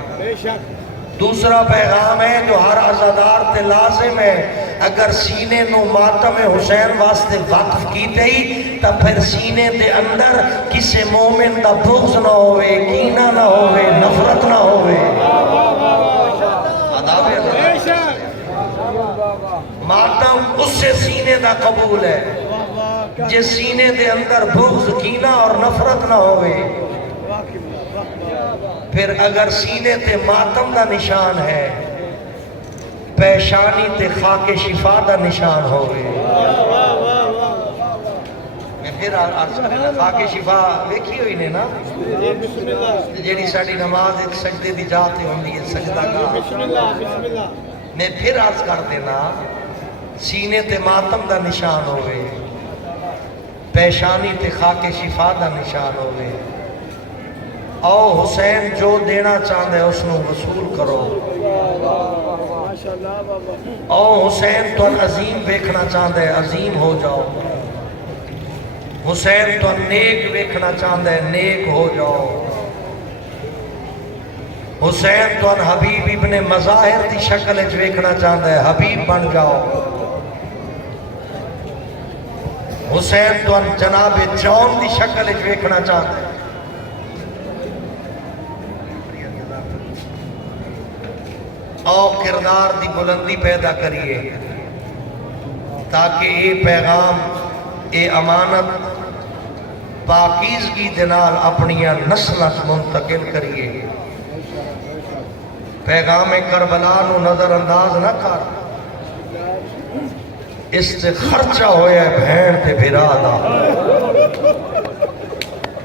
دوسرا پیغام ہے جو ہر عزادار تے لازم ہے، اگر سینے نو ماتم حسین واسطے وقف کیتے ہی تب پھر سینے دے اندر کسے مومن دا بغض نہ ہوئے، کینہ نہ ہوئے، نفرت نہ ہوئے۔ ماتم اس سے سینے دا قبول ہے جس سینے دے اندر بغض، کینہ اور نفرت نہ ہوئے۔ پھر اگر سینے تے ماتم دا نشان ہے، پیشانی تے خاک شفا دا نشان ہوئے۔ میں پھر عرض کرنا، خاک شفا دیکھی ہوئی نے نا، جیڑی ساڑی نماز ایک سجدے دی جاتے ہوندی ہے، سجدہ کا۔ میں پھر عرض کر دینا، سینے تے ماتم دا نشان ہوئے، پیشانی تے خاک شفا دا نشان ہوئے۔ او حسین جو دینا چاہتا ہے اس نو وصول کرو۔ او حسین تو عظیم ویکھنا چاہتا ہے، عظیم ہو جاؤ۔ حسین تو نیک ویکھنا چاہتا ہے، نیک ہو جاؤ۔ حسین تو حبیب ابن مظاہر دی شکل اچ ویکھنا چاہتا ہے، حبیب بن جاؤ۔ حسین تو جناب جون دی شکل اچ ویکھنا چاہتا ہے۔ او کردار دی بلندی پیدا کریے تاکہ یہ پیغام، یہ امانت پاکیزگی دنال اپنیاں نسلات منتقل کریے۔ پیغام کربلا نو نظر انداز نہ کر، اس سے خرچہ ہویا ہے بھین تے بھرا دا۔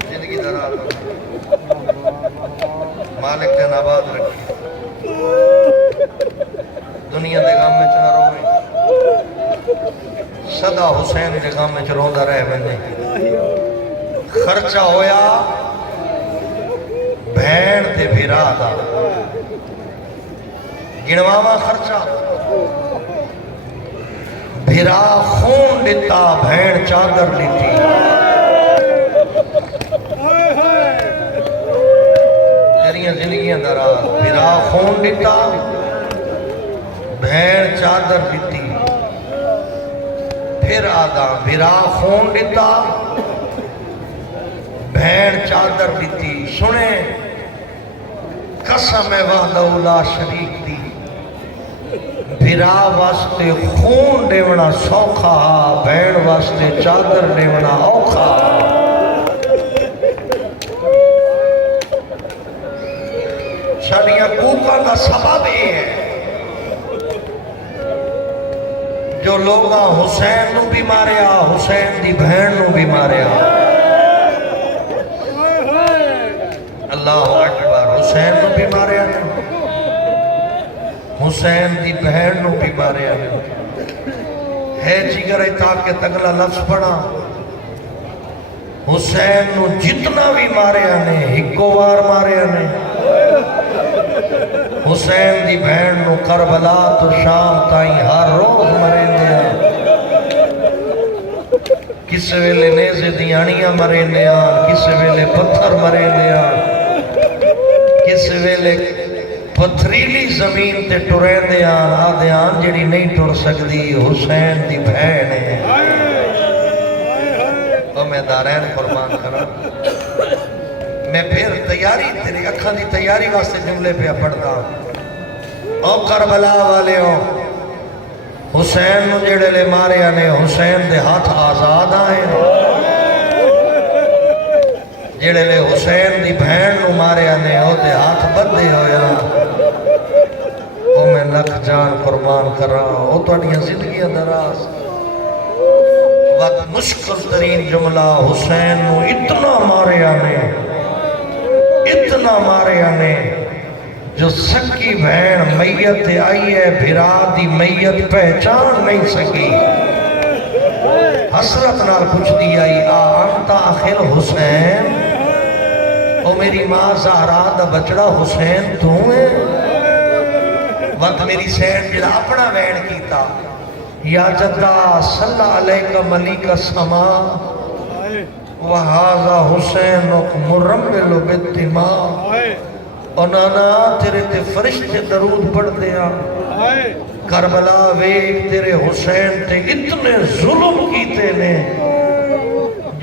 زندگی دراز مالک دن آباد رکھے، دنیا دے غم میں چنہ روئے، صدا حسین دے غم میں چنہ رہ بندے۔ خرچہ ہویا بھین تے بھرا دا، گنواما خرچہ، بھرا خون دیتا، بھین چادر دیتی۔ تیریاں زندگیاں دراز، بھرا خون دیتا، بھین چادر دیتی۔ پھر آدھا، بھرا خون دیتا، بھین چادر دیتی۔ سنیں قسم وحدہ لا شریک دی، بھرا واسطے خون دیونا سوکھا، بھین واسطے چادر دیونا اوکھا۔ ساڑیاں کوکاں دا سبب یہ ہے جو لوگاں حسین نو بھی ماریا، حسین دی بہن نو بھی ماریا۔ اللہ اکبر، حسین نو بھی ماریا، حسین دی بہن نو بھی ماریا۔ ہے جگر تاکہ اگلا لفظ پڑھا، حسین نو جتنا بھی ماریا نے ہکو وار ماریا نے۔ حسین دی بہن نو کربلا تو شام تائیں ہر روز مرے دیا، کس ویلے نیزے دیانیاں مرے دیا، کس ویلے پتھر مرے دیا، کس ویلے پتھریلی زمین تے ٹرے دیا۔ آدھیان جڑی نہیں ٹر سکتی حسین دی بہن ہے۔ تو میں دارین قربان کرا، میں پھر تیاری تیری اکھاں دی تیاری واسطے جملے پہ پڑھتا۔ او کربلا والے ہو، حسین نو جڑے لے مارے آنے، حسین دے ہاتھ آزاد آئے، جڑے لے حسین دی بہن نو مارے آنے او دے ہاتھ بدے ہویا۔ او میں لکھ جان قربان کر رہا، او تو اڈیاں زندگیاں دراز۔ وقت مشکل ترین جملہ، حسین نو اتنا مارے آنے، اتنا مارے آنے جو سکی بہن میت آئی ہے، بھرا دی میت پہچان نہیں سکی۔ حسرت نال پوچھ دی آئی، انتا آخر حسین؟ او میری ماں زہرا دا بچڑا حسین تو ہے؟ وقت میری سین جڑا اپنا بہن کیتا، یا جدہ صلی علیہ ملیک السما وہذا حسین مرمل بالدماء، اور نانا تیرے تے فرشتے درود پڑھ دیا، کربلا ویک تیرے حسین تے اتنے ظلم کیتے نے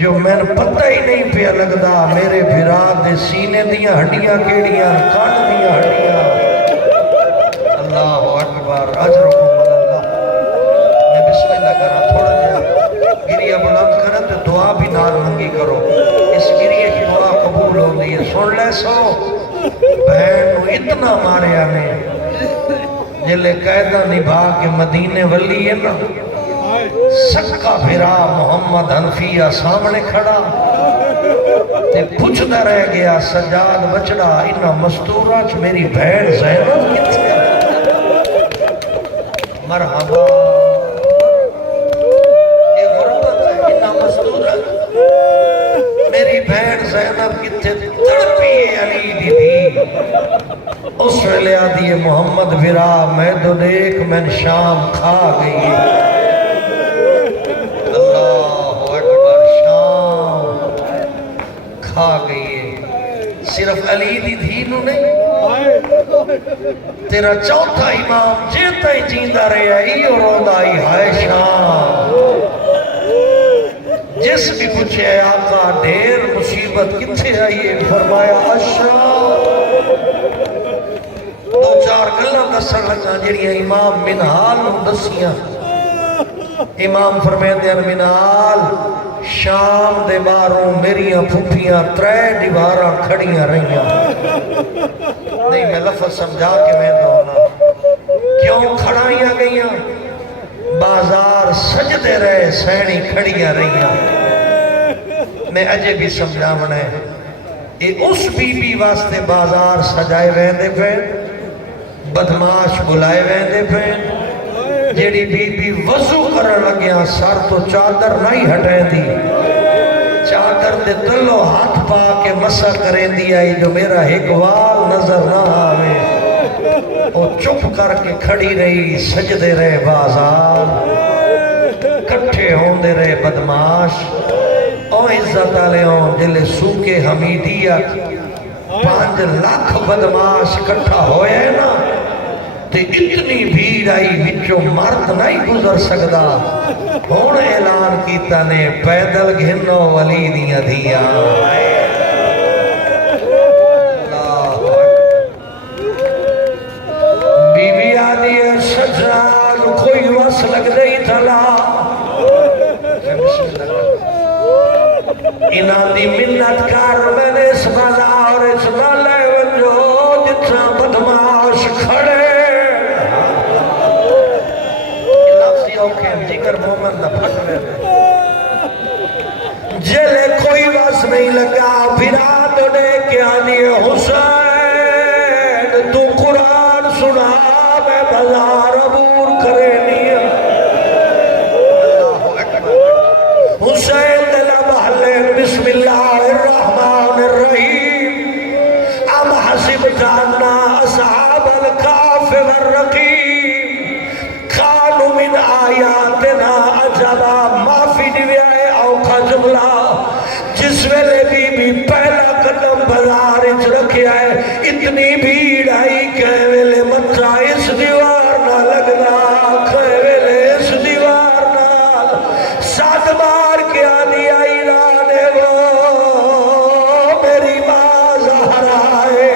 جو میں پتہ ہی نہیں پیا لگدا میرے بھرا دے سینے دیاں ہڈیاں کیڑیاں، کان دیاں ہڈیاں۔ اللہ اکبر، اجرکم اللہ۔ میں بسم اللہ کرا تھوڑا جا گریہ بلند کرا تو دعا بھی نال منگی کرو، اس گریہ کی دعا قبول ہو گئی ہے۔ سن لے سو بہن نو اتنا ماریا نے جلے قیدہ نبھا کے مدینے ولی ہے نا، سکا بھرا محمد حنفیہ سامنے کھڑا تے پوچھتا رہ گیا سجاد بچڑا انہا مستورہ چ میری بہن زینب کتھے؟ مرحبا، یہ غربت ہے، انہا مستورہ میری بہن زینب کتھے؟ تڑپی علی دی دی اس ویلے آدھی محمد بھرا میں تو دیکھ میں شام کھا گئی، کھا گئی ہے۔ صرف علی دی دھینو نہیں، تیرا چوتھا امام جیتا ہی جیندہ رہے آئی اور روندہ آئی ہائے شام۔ جس بھی پوچھے ہے آقا ڈھیر مصیبت کتھے آئیے، فرمایا اشام۔ دو چار گلہ دسر لگا جڑیاں امام منحال نو دسیاں۔ امام فرمیدے ہیں منحال شام دے باروں میریاں پھوپیاں ترے دیواراں کھڑیاں رہیاں۔ نہیں میں لفظ سمجھا کے میں دونا کیوں کھڑائیاں گئیاں؟ بازار سجدے رہے سینی کھڑیاں رہیاں۔ میں اجے بھی سمجھا منے اے اس بی بی واسطے بازار سجائے ویندے پہ، بدماش بلائے ویندے پہ، جیڑی بی بی وضو کرن لگیاں سر تو چادر نہیں ہٹیں دی، چادر دے تلو ہاتھ پا کے مسا کریں دی آئی جو میرا ایک وال نظر نہ آوے، وہ چپ کر کے کھڑی رہی سجدے رہے بازار، کٹھے ہوندے رہے بدماش۔ او عزت علیہوں جلے سوکے حمیدیت 5 لاکھ بدماش کٹھا ہوئے نا تے اتنی بھیڑ آئی وچوں مرد نہیں گزر سکدا، ہون اعلان کیتا نے پیدل گھنو ولی دیاں دیاں۔ بی بی آدھی سجاد کوئی وس لگ دئی تھلا، انہاں دی منت کر میں نے اس بازار اس لالے ونجو جتنا بدماش کھڑے جگر مومن نہ پھٹ رہے جلے کوئی وس نہیں لگا بھرا تو نے کیا دیئے حسین تو قرآن سنا میں بازار عبور کرے نہیں۔ حسین دلہ بحلے بسم اللہ الرحمن الرحیم ام حسبت انا اصحاب الکاف والرقیم کانو من آیاتنا عجبا معافی دیوئے اوکھا جملہ جس ویلے بی پہلا قدم بازار اچ رکھے آئے اتنی بھیڑ آئی کہے ویلے مچا اس دیوار نہ لگنا، کہے ویلے اس دیوار نہ ساتھ بار کیا دی آئی لانے وہ میری ماں زہرا ہے۔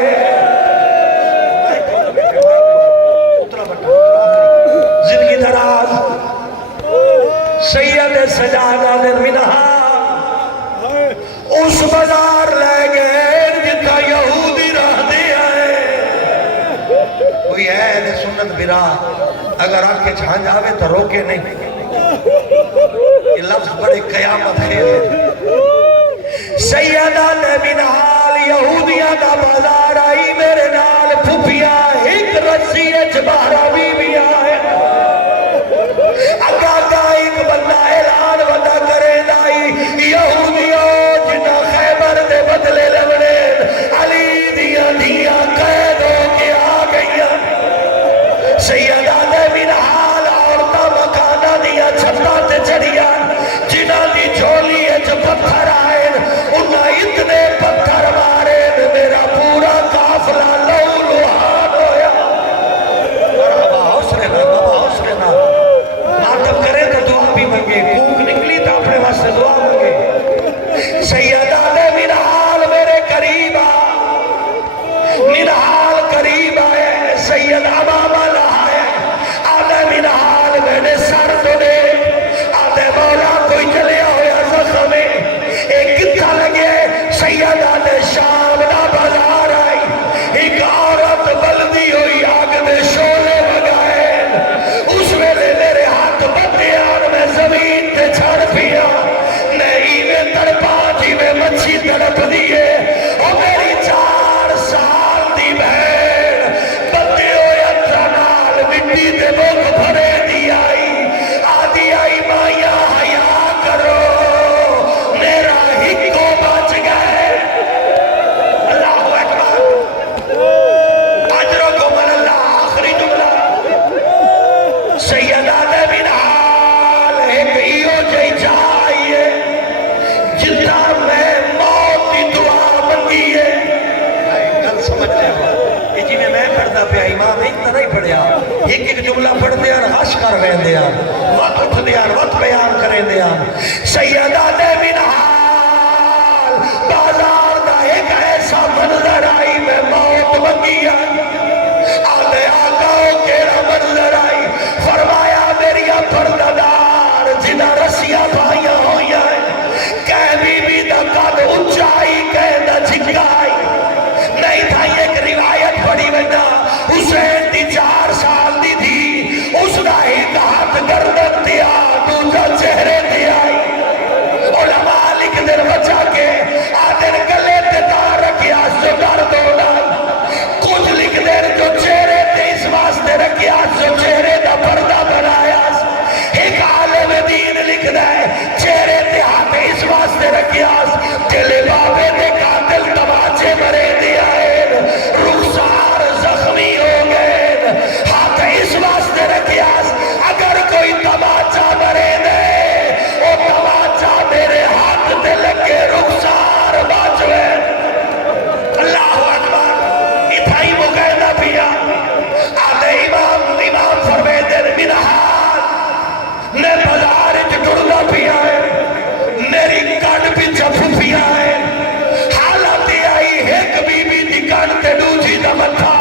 زندگی دراز سید سجادہ نے منہا اس بازار لے گئے جتا یہودی رہ دیا ہے۔ کوئی اہل سنت برا اگر آنکھیں چھان جاوے تو روکے نہیں، یہ لفظ بڑے قیامت خیل ہے۔ سیدہ نے منحال یہودیاں دا بازار آئی میرے نال پھپیا ایک رسی اچبارہ بی بی آئے، اگا کا ایک بندہ اعلان ودا کرے دائی یہودیوں جنہ خیبر دے بدلے لوڑے علی دیاں دیاں قید ہو کے آ گئیاں۔ سیدہ نے منحال عورتہ مکانہ ایک ایک جملہ پڑھتے ہیں غش کر ویندے ہیں وقت اٹھتے ہیں وقت بیان کریں دے ہیں سیدہ دے منحال بازار دا ایک ایسا منظر آئی میں موت منگی آدھے آقاؤں کیڑا منظر آئی فرمایا میری پردادار جنہ رسیاں بھائیاں ہوئی ہیں کہہ بی بی دا قد اونچائی کہہ دا جھکائی نہیں تھا ایک روایت پڑی وینا حسین دی 4 سال دی تھی اس دا ایک ہاتھ گردن دیا دوجہ چہرے دیا علماء لکھ در بچا کے آدھر گلے تتار رکھیا سو ڈر دوڑا کچھ لکھ در جو چہرے تے اس واسطے رکھیا سو چہرے دا پردہ بنایا ایک عالم دین لکھ دائے چہرے تے ہاتھ اس واسطے رکھیا دل بابے دے قاتل تماچے مرے دیا رخسار زخمی ہو گئے ہاتھ اس واسطے رکھیا اگر کوئی تماچا مرے دے وہ تماچا میرے ہاتھ دے لگے رخسار باجوے اللہ اکبر اتھائی مقیدہ پیا آدھے امام فرویدر منحال نے بازار ٹڑنا پیا ہے میری کٹ بھی چپ پیا ہے حالت آئی ایک بی بی دی کٹ تے دوجی دا متھا